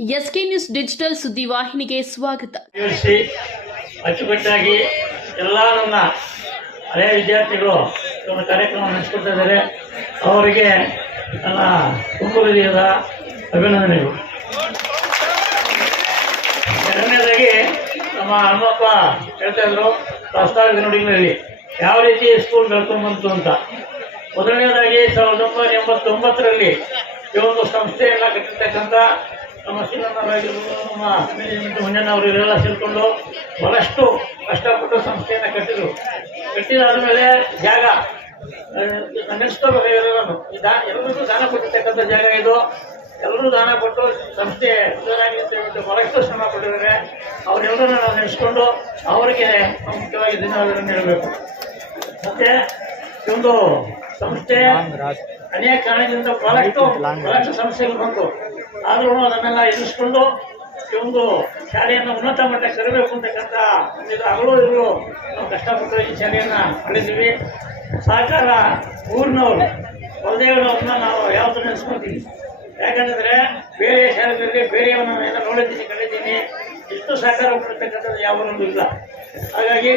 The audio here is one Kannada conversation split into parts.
ಎಸ್ಕೆ ನ್ಯೂಸ್ ಡಿಜಿಟಲ್ ಸುದ್ದಿವಾಹಿನಿಗೆ ಸ್ವಾಗತ. ಅಚ್ಚುಕಟ್ಟಾಗಿ ಎಲ್ಲ ನನ್ನ ಹಳೆಯ ವಿದ್ಯಾರ್ಥಿಗಳು ಒಂದು ಕಾರ್ಯಕ್ರಮ ನಡೆಸ್ಕೊಡ್ತಾ ಇದ್ದಾರೆ. ಅವರಿಗೆ ನನ್ನ ಕುಟುಂಬದ ಅಭಿನಂದನೆಗಳು. ಎರಡನೇದಾಗಿ ನಮ್ಮ ಹನುಮಪ್ಪ ಹೇಳ್ತಾ ಇದ್ರು ಪ್ರಾಸ್ತಾವಿಕ ನುಡಿಗಳಲ್ಲಿ ಯಾವ ರೀತಿ ಸ್ಕೂಲ್ ಬೆಳ್ಕೊಂಡು ಬಂತು ಅಂತ. ಮೊದಲನೇದಾಗಿ ಸಾವಿರದ ಒಂಬೈನೂರ ಎಂಬತ್ತೊಂಬತ್ತರಲ್ಲಿ ಈ ಒಂದು ಸಂಸ್ಥೆಯನ್ನ ಕಟ್ಟಿರ್ತಕ್ಕಂಥ ನಮ್ಮ ಮಂಜಣ್ಣವರು ಇವರೆಲ್ಲ ಸೇರಿಕೊಂಡು ಬಹಳಷ್ಟು ಕಷ್ಟಪಟ್ಟು ಸಂಸ್ಥೆಯನ್ನು ಕಟ್ಟಿದ್ರು ಕಟ್ಟಿದಾದ ಮೇಲೆ ಜಾಗ ನೆನೆಸ್ಕೋಬೇಕಾಗಿರೋದು ಈ ದಾ ಎಲ್ಲರಿಗೂ ದಾನ ಕೊಟ್ಟಿರ್ತಕ್ಕಂಥ ಜಾಗ ಇದು ಎಲ್ಲರೂ ದಾನ ಕೊಟ್ಟು ಸಂಸ್ಥೆ ಉದಾಹರಣೆ ಬಹಳಷ್ಟು ಶ್ರಮ ಕೊಟ್ಟಿದ್ದಾರೆ ಅವರೆಲ್ಲರನ್ನ ನಾವು ನೆನೆಸ್ಕೊಂಡು ಅವರಿಗೆ ಮುಖ್ಯವಾಗಿ ಧನ್ಯವಾದಗಳನ್ನು ನೀಡಬೇಕು ಮತ್ತೆ ಒಂದು ಸಂಸ್ಥೆ ಅನೇಕ ಕಾರಣದಿಂದ ಬಹಳಷ್ಟು ಬಹಳಷ್ಟು ಸಮಸ್ಯೆಗಳು ಬಂತು. ಆದರೂ ಅದನ್ನೆಲ್ಲ ಎದುರಿಸ್ಕೊಂಡು ಈ ಒಂದು ಶಾಲೆಯನ್ನು ಉನ್ನತ ಮಟ್ಟಕ್ಕೆ ತರಬೇಕು ಅಂತಕ್ಕಂಥ ಇದು ಹಗಲು ಇವರು ನಾವು ಕಷ್ಟಪಟ್ಟು ಈ ಶಾಲೆಯನ್ನು ಮಾಡಿದ್ದೀವಿ. ಸಹಕಾರ ಊರಿನವರು ಹೊಲದೇವರವ್ರನ್ನ ನಾವು ಯಾವತ್ತೂ ನೆನೆಸ್ಕೊತೀವಿ ಯಾಕಂತಂದ್ರೆ ಬೇರೆ ಶಾಲೆಗಳಲ್ಲಿ ಬೇರೆಯವನ್ನ ಎಲ್ಲ ನೋಡಿದ್ದೀನಿ ಕಂಡಿದ್ದೀನಿ. ಇಷ್ಟು ಸಹಕಾರ ಕೊಡ್ತಕ್ಕಂಥದ್ದು ಯಾವೊಂದು ಇಲ್ಲ. ಹಾಗಾಗಿ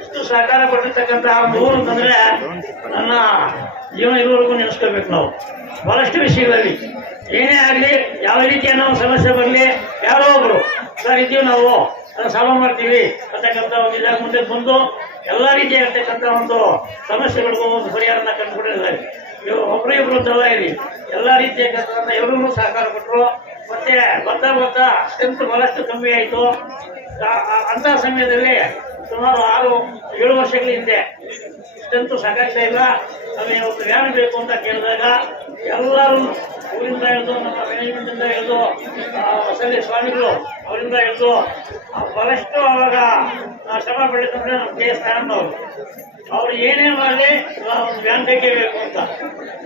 ಇಷ್ಟು ಸಹಕಾರ ಕೊಟ್ಟಿರ್ತಕ್ಕಂತಹ ಮೂರು ಅಂತಂದ್ರೆ ನನ್ನ ಜೀವನ ಇರುವವರೆಗೂ ನೆನೆಸ್ಕೋಬೇಕು ನಾವು. ಬಹಳಷ್ಟು ವಿಷಯಗಳಲ್ಲಿ. ಏನೇ ಆಗಲಿ, ಯಾವ ರೀತಿಯ ನಾವು ಸಮಸ್ಯೆ ಬರಲಿ, ಯಾರೋ ಒಬ್ರು ಸರ್ ಇದ್ದೀವಿ ನಾವು ಸಾಲ ಸಾಲ್ವ್ ಮಾಡ್ತೀವಿ ಅಂತಕ್ಕಂಥ ಒಂದು ಇದಾಗ ಮುಂದೆ ಬಂದು ಎಲ್ಲ ರೀತಿಯಾಗಿರ್ತಕ್ಕಂಥ ಒಂದು ಸಮಸ್ಯೆಗಳಿಗೂ ಒಂದು ಪರಿಹಾರನ ಕಂಡುಕೊಂಡಿದ್ದಾರೆ ಇವರು ಒಬ್ಬರು ಇಬ್ಬರು ಅಂತಲ್ಲ ಇರಿ ಎಲ್ಲ ರೀತಿಯಾಗಿರ್ತಕ್ಕಂಥ ಎಲ್ಲರೂ ಸಹಕಾರ ಕೊಟ್ಟರು ಮತ್ತೆ ಬರ್ತಾ ಬರ್ತಾ ಸ್ಟ್ರೆಂತ್ ಬಹಳಷ್ಟು ಕಮ್ಮಿ ಆಯಿತು. ಅಂಥ ಸಮಯದಲ್ಲಿ ಸುಮಾರು ಆರು, ಏಳು ವರ್ಷಗಳ ಹಿಂದೆ ಸ್ಟ್ರೆಂತ್ ಸಾಕಾಗ್ತಾ ಇಲ್ಲ. ನಮಗೆ ಒಂದು ವ್ಯಾನ್ ಬೇಕು ಅಂತ ಕೇಳಿದಾಗ ಎಲ್ಲರೂ ಊರಿಂದ ಹಿಡಿದು, ನಮ್ಮ ಮ್ಯಾನೇಜ್ಮೆಂಟಿಂದ ಹಿಡಿದು ಹೊಸಲಿ ಸ್ವಾಮಿಗಳು ಅವರಿಂದ ಹಿಡಿದು ಬಹಳಷ್ಟು ಅವಾಗ ಶ್ರಮ ಪಡಿತಂದ್ರೆ ನಮ್ಮ ಕೆ ಎಸ್ ನಾರಾಯಣವರು ಅವ್ರು. ಏನೇ ಮಾಡಲಿ ಒಂದು ವ್ಯಾನ್ ಬೇಕೇ ಬೇಕು ಅಂತ.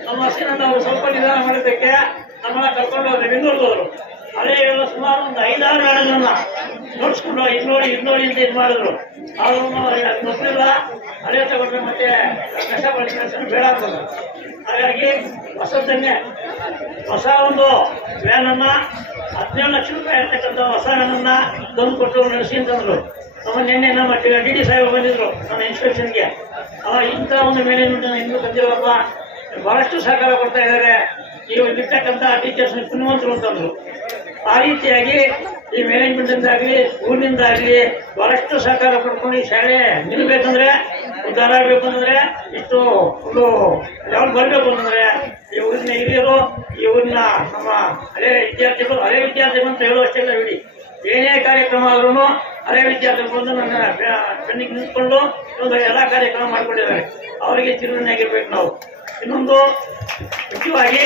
ನಮ್ಮ ಹಸಿನ ಅವರು ಸ್ವಲ್ಪ ನಿಧಾನ ಮಾಡಿದ್ದಕ್ಕೆ ನಮ್ಮನ್ನ ಕರ್ಕೊಂಡು ಹೋದ್ರೆ, ಬೆಂಗಳೂರಿಗೆ ಹೋದ್ರು. ಅದೇ ಎಲ್ಲ ಸುಮಾರು ಒಂದು ಐದಾರು ವ್ಯಾನ್ಗಳನ್ನ ನೋಡ್ಸ್ಕೊಂಡು ಇದು ನೋಡಿ ಅಂತ ಇದು ಮಾಡಿದ್ರು. ಅವ್ರು ಗೊತ್ತಿಲ್ಲ. ಅದೇ ತಗೊಂಡ್ರೆ ಮತ್ತೆ ಕಷ್ಟ ಪಡಿಸ್ಕೊಂಡು ಬೇಡ ಆಗ್ತದೆ ಹಾಗಾಗಿ ಹೊಸದನ್ನೇ, ಹೊಸ ಒಂದು ವ್ಯಾನನ್ನ ಹದಿನೇಳು ಲಕ್ಷ ರೂಪಾಯಿ ಇರ್ತಕ್ಕಂಥ ಹೊಸ ವ್ಯಾನನ್ನ ತಂದು ಕೊಟ್ಟು ನಡೆಸಿ ಅಂತಂದ್ರು ನಮ್ಮ ನಿನ್ನೆ ನಮ್ಮ ಡಿ ಡಿ ಸಾಹೇಬ್ ಬಂದಿದ್ರು, ನಮ್ಮ ಇನ್ಸ್ಪೆಕ್ಷನ್ಗೆ ಅವ ಇಂಥ ಒಂದು ಮ್ಯಾನೇಜ್ಮೆಂಟ್ ಇನ್ನೂ ತಂದಿರಪ್ಪ ಬಹಳಷ್ಟು ಸಹಕಾರ ಕೊಡ್ತಾ ಇದ್ದಾರೆ. ಇವಾಗ ಇರ್ತಕ್ಕಂಥ ಟೀಚರ್ಸ್ ಪುಣ್ಯವಂತರು ಅಂತಂದ್ರು ಆ ರೀತಿಯಾಗಿ ಈ ಮ್ಯಾನೇಜ್ಮೆಂಟ್ ಆಗಲಿ ಊರಿನಿಂದಾಗಲಿ ಬಹಳಷ್ಟು ಸಹಕಾರ ಪಡ್ಕೊಂಡು ಈ ಶಾಲೆ ನಿಲ್ಬೇಕಂದ್ರೆ, ಉದ್ಧಾರ ಆಗಬೇಕು ಅಂದ್ರೆ, ಇಷ್ಟು ಒಂದು ಲೆವೆಲ್ ಬರಬೇಕು ಅಂತಂದ್ರೆ ಈ ಊರಿನ ಹಿರಿಯರು, ಈ ಊರಿನ ನಮ್ಮ ಹಳೆ ವಿದ್ಯಾರ್ಥಿಗಳು ಹಳೆ ವಿದ್ಯಾರ್ಥಿಗಳು ಅಂತ ಹೇಳುವಷ್ಟೆಲ್ಲ ಬಿಡಿ. ಏನೇ ಕಾರ್ಯಕ್ರಮ ಆದ್ರೂ ಹಳೆ ವಿದ್ಯಾರ್ಥಿಗಳು ಬಂದು ನನ್ನ ಕಣ್ಣಿಗೆ ನಿಂತ್ಕೊಂಡು ಒಂದು ಎಲ್ಲ ಕಾರ್ಯಕ್ರಮ ಮಾಡ್ಕೊಂಡಿದ್ದಾರೆ. ಅವರಿಗೆ ಚಿರುಣಿಯಾಗಿರ್ಬೇಕು ನಾವು. ಇನ್ನೊಂದು ಮುಖ್ಯವಾಗಿ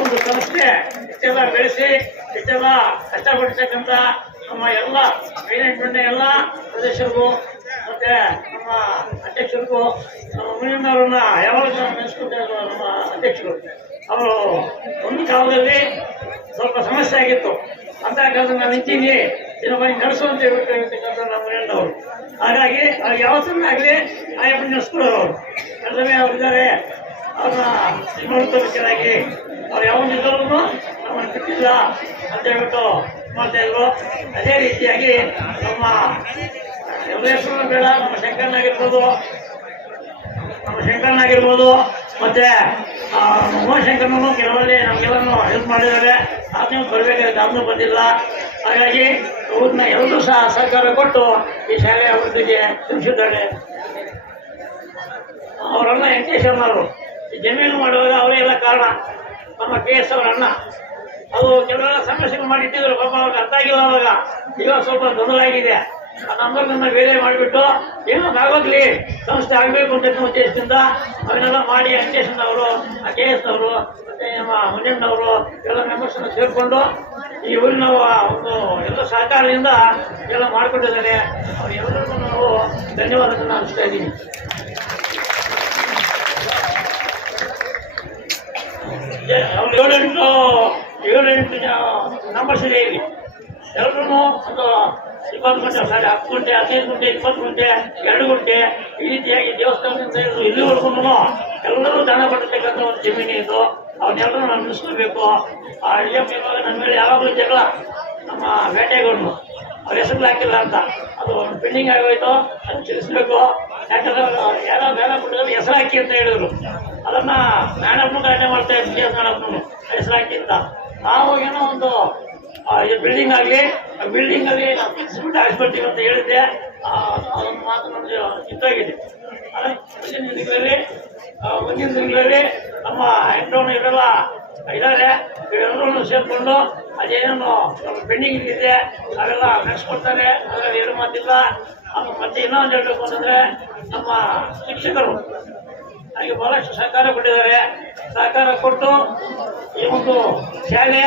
ಒಂದು ಸಂಸ್ಥೆ ಇಷ್ಟೆಲ್ಲ ಬೆಳೆಸಿ, ಇಷ್ಟೆಲ್ಲ ಕಷ್ಟಪಟ್ಟಿರ್ತಕ್ಕಂಥ ನಮ್ಮ ಎಲ್ಲ ಮ್ಯಾನೇಜ್ಮೆಂಟ್ ಎಲ್ಲ ಸದಸ್ಯರಿಗೂ ಮತ್ತೆ ನಮ್ಮ ಅಧ್ಯಕ್ಷರಿಗೂ ನಮ್ಮ ಮುನಿಯಣ್ಣವ್ರನ್ನ ಯಾವಾಗ ನೆನೆಸ್ಕೊಳ್ತಾ ನಮ್ಮ ಅಧ್ಯಕ್ಷರು, ಅವರು ಒಂದು ಕಾಲದಲ್ಲಿ ಸ್ವಲ್ಪ ಸಮಸ್ಯೆ ಆಗಿತ್ತು. ಅಂತ ಕಾಲದಲ್ಲಿ ನಾನು ನಿಂತೀನಿ ಬಂದು ಅಂತ ಹೇಳ್ಬೇಕಾಗಿರ್ತಕ್ಕಂಥ ನಮ್ಮ ಮುನಿಯಣ್ಣವರು ಹಾಗಾಗಿ ಅವ್ರು ಯಾವತ್ತನ್ನಾಗಲಿ ಆಯಪ್ಪ ನೆನೆಸ್ಕೊಳ್ಳೋರು ಅವರು ಅವರಿದ್ದಾರೆ. ಅವ್ರನ್ನ ನೋಡ್ಕೋಬೇಕಾಗಿ ಅವ್ರು ಯಾವ ನಮ್ಮನ್ನು ಬಿಟ್ಟಿಲ್ಲ ಅಂತ ಹೇಳ್ಬಿಟ್ಟು ಮಾಡ್ತಾ ಇದ್ರು. ಅದೇ ರೀತಿಯಾಗಿ ನಮ್ಮ ಹೆಸರು ಬೇಡ ನಮ್ಮ ಶಂಕರನಾಗಿರ್ಬೋದು ನಮ್ಮ ಶಂಕರನಾಗಿರ್ಬೋದು ಮತ್ತೆ ಆ, ಕೆಲವಲ್ಲಿ ನಮಗೆಲ್ಲನೂ ಹೆಲ್ಪ್ ಮಾಡಿದ್ದಾರೆ. ಅದನ್ನು ಬರಬೇಕಾದ್ರೆ ಅದನ್ನು ಬಂದಿಲ್ಲ. ಹಾಗಾಗಿ ಅವ್ರನ್ನ ಎಲ್ಲರೂ ಸಹ ಸಹಕಾರ ಕೊಟ್ಟು ಈ ಶಾಲೆ ಅಭಿವೃದ್ಧಿಗೆ ತಿಳಿಸಿದ್ದಾರೆ ಅವರನ್ನ ಈ ಜಮೀನು ಮಾಡುವಾಗ ಅವರೇ ಎಲ್ಲ ಕಾರಣ. ನಮ್ಮ ಕೆ ಎಸ್ ಅವರ ಅಣ್ಣ. ಅದು ಕೆಲವೆಲ್ಲ ಸಮಸ್ಯೆಗಳು ಮಾಡಿಟ್ಟಿದ್ರು ಪಾಪ ಅವಾಗ ಅರ್ಥ ಆಗಿಲ್ಲ ಅವಾಗ. ಈಗ ಸ್ವಲ್ಪ ತೊಂದರೆ ಆಗಿದೆ ಆ ನಂಬರ್ಗಳನ್ನ ಬೇರೆ ಮಾಡಿಬಿಟ್ಟು ಏನೋ ಆಗೋಗ್ಲಿ ಸಂಸ್ಥೆ ಆಗಬೇಕು ಅಂತ ಉದ್ದೇಶದಿಂದ ಅವನ್ನೆಲ್ಲ ಮಾಡಿ ಅಂಕೇಶನ್ ಅವರು ಕೆ ಎಸ್ ಅವರು ಮತ್ತೆ ನಮ್ಮ ಮಂಜಣ್ಣವರು ಎಲ್ಲ ಮೆಂಬರ್ಸನ್ನು ಸೇರಿಕೊಂಡು ಈ ಊರಿನ ಒಂದು ಎಲ್ಲ ಸಹಕಾರದಿಂದ ಎಲ್ಲ ಮಾಡಿಕೊಂಡಿದ್ದಾರೆ. ಅವರೆಲ್ಲರಿಗೂ ನಾವು ಧನ್ಯವಾದಗಳನ್ನ ಅನಿಸ್ತಾ ಇದ್ದೀನಿ. ಏಳೆಂಟು ಏಳೆಂಟು ಇಲ್ಲಿ ಎಲ್ಲರೂ ಒಂದು ಇಪ್ಪತ್ತು ಹತ್ತು ಗಂಟೆ, ಹದಿನೈದು ಗಂಟೆ, ಇಪ್ಪತ್ತು ಗಂಟೆ, ಎರಡು ಗಂಟೆ ಈ ರೀತಿಯಾಗಿ ದೇವಸ್ಥಾನದಿಂದ ಎಲ್ಲರೂ ದಾನ ಪಟ್ಟಿರ್ತಕ್ಕಂಥ ಒಂದು ಜಮೀನು ಇದು. ಅವನ್ನೆಲ್ಲರೂ ನಾವು ಆ ಎಂ ಇವಾಗ ನನ್ನ ಮೇಲೆ ಯಾವಾಗಲೂ ಜಗಳ ನಮ್ಮ ಬೇಟೆಗೌಡನು ಅವ್ರ ಹೆಸರು ಹಾಕಿಲ್ಲ ಅಂತ. ಅದು ಪೆಂಡಿಂಗ್ ಆಗೋಯ್ತು ಅದು ತಿಳಿಸ್ಬೇಕು. ಯಾಕಂದ್ರೆ ಯಾರೋ ಬೇಡ ಬಿಟ್ಟಿದ್ರೆ ಹೆಸರು ಹಾಕಿ ಅಂತ ಹೇಳಿದ್ರು. ಅದನ್ನ ಮೇಡಮ್ನು ಗಲಾಟೆ ಮಾಡ್ತಾ ಇದ್ವಿ ಸಿ ಎಸ್ ಮೇಡಮ್ನು ಹೆಸರಾಕಿಂತ ನಾವು ಏನೋ ಒಂದು ಬಿಲ್ಡಿಂಗ್ ಆಗಲಿ ಬಿಲ್ಡಿಂಗ್ ಅಲ್ಲಿ ಸಿಮೆಂಟ್ ಹಾಕ್ಸ್ಬಿಡ್ತೀವಿ ಅಂತ ಹೇಳಿದ್ದೆ. ಅದೊಂದು ಮಾತು ನಮಗೆ ಇದ್ದಾಗಿದೆ ಮುಂದಿನ ದಿನಗಳಲ್ಲಿ ಮುಂದಿನ ದಿನಗಳಲ್ಲಿ ನಮ್ಮ ಹೆಣ್ಣು ಇವೆಲ್ಲ ಇದ್ದಾರೆ ಎಲ್ಲರೂ ಸೇರಿಕೊಂಡು ಅದೇನೇನು ಪೆಂಡಿಂಗ್ ಇದೆ ಅವೆಲ್ಲ ನಡೆಸ್ಕೊಡ್ತಾರೆ. ಅದರಲ್ಲಿ ಏನು ಮಾತಿಲ್ಲ. ಮತ್ತೆ ಇನ್ನೊಂದು ಹೇಳ್ಬೇಕು ಅಂತಂದ್ರೆ ನಮ್ಮ ಶಿಕ್ಷಕರು. ನನಗೆ ಬಹಳಷ್ಟು ಸಹಕಾರ ಕೊಟ್ಟಿದ್ದಾರೆ. ಸಹಕಾರ ಕೊಟ್ಟು ಈ ಒಂದು ಶಾಲೆ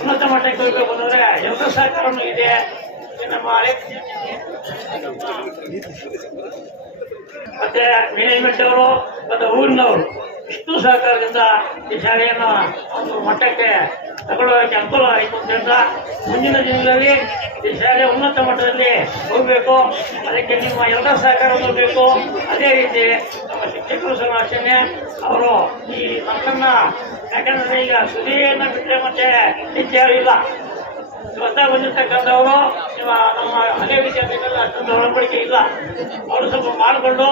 ಉನ್ನತ ಮಟ್ಟಕ್ಕೆ ಹೋಗಬೇಕು ಅಂತಂದ್ರೆ ಎಲ್ಲ ಸಹಕಾರನೂ ಇದೆ. ನಮ್ಮ ಹಳೆ ಮತ್ತೆ ಮ್ಯಾನೇಜ್ಮೆಂಟ್ ಅವರು ಮತ್ತೆ ಊರಿನವರು. ಇಷ್ಟು ಸಹಕಾರದಿಂದ ಈ ಶಾಲೆಯನ್ನು ಒಂದು ಮಟ್ಟಕ್ಕೆ ತಗೊಳ್ಳೋಕೆ ಅನುಕೂಲ ಆಯಿತು ಅಂತ ಮುಂದಿನ ದಿನಗಳಲ್ಲಿ ಈ ಶಾಲೆ ಉನ್ನತ ಮಟ್ಟದಲ್ಲಿ ಹೋಗಬೇಕು ಅದಕ್ಕೆ ನಿಮ್ಮ ಎಲ್ಲ ಸಹಕಾರವನ್ನು ಬೇಕು ಅದೇ ರೀತಿ ನಮ್ಮ ಶಿಕ್ಷಕರು ಸಹ ಅವರು ಈ ಮಕ್ಕಳನ್ನ ಯಾಕಂದ್ರೆ ಈಗ ಸುದ್ದಿಯನ್ನು ಬಿಟ್ಟರೆ ಮತ್ತೆ ಹೆಚ್ಚು ಇಲ್ಲ ಹೊಸ ಬಂದಿರ್ತಕ್ಕಂಥವರು ನಿಮ್ಮ ನಮ್ಮ ಹಳೆ ವಿದ್ಯಾರ್ಥಿಗಳ ಅಷ್ಟೊಂದು ಒಳಪಡಿಕೆ ಇಲ್ಲ ಅವರು ಸ್ವಲ್ಪ ಮಾಡಿಕೊಂಡು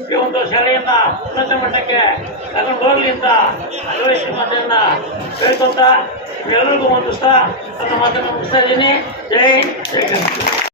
ಈ ಒಂದು ಶಾಲೆಯನ್ನ ಉನ್ನತ ಮಟ್ಟಕ್ಕೆ ತಗೊಂಡು ಹೋಗ್ಲಿ ಅಂತ ಅನ್ವೇಷಣೆ ಮಾತನ್ನ ಕೇಳ್ಕೊತಾ ಎಲ್ಲರಿಗೂ ಒಂದು ನನ್ನ ಮಾತನ್ನು ಮುಗಿಸ್ತಾ ಇದ್ದೀನಿ. ಜೈ ಜೈ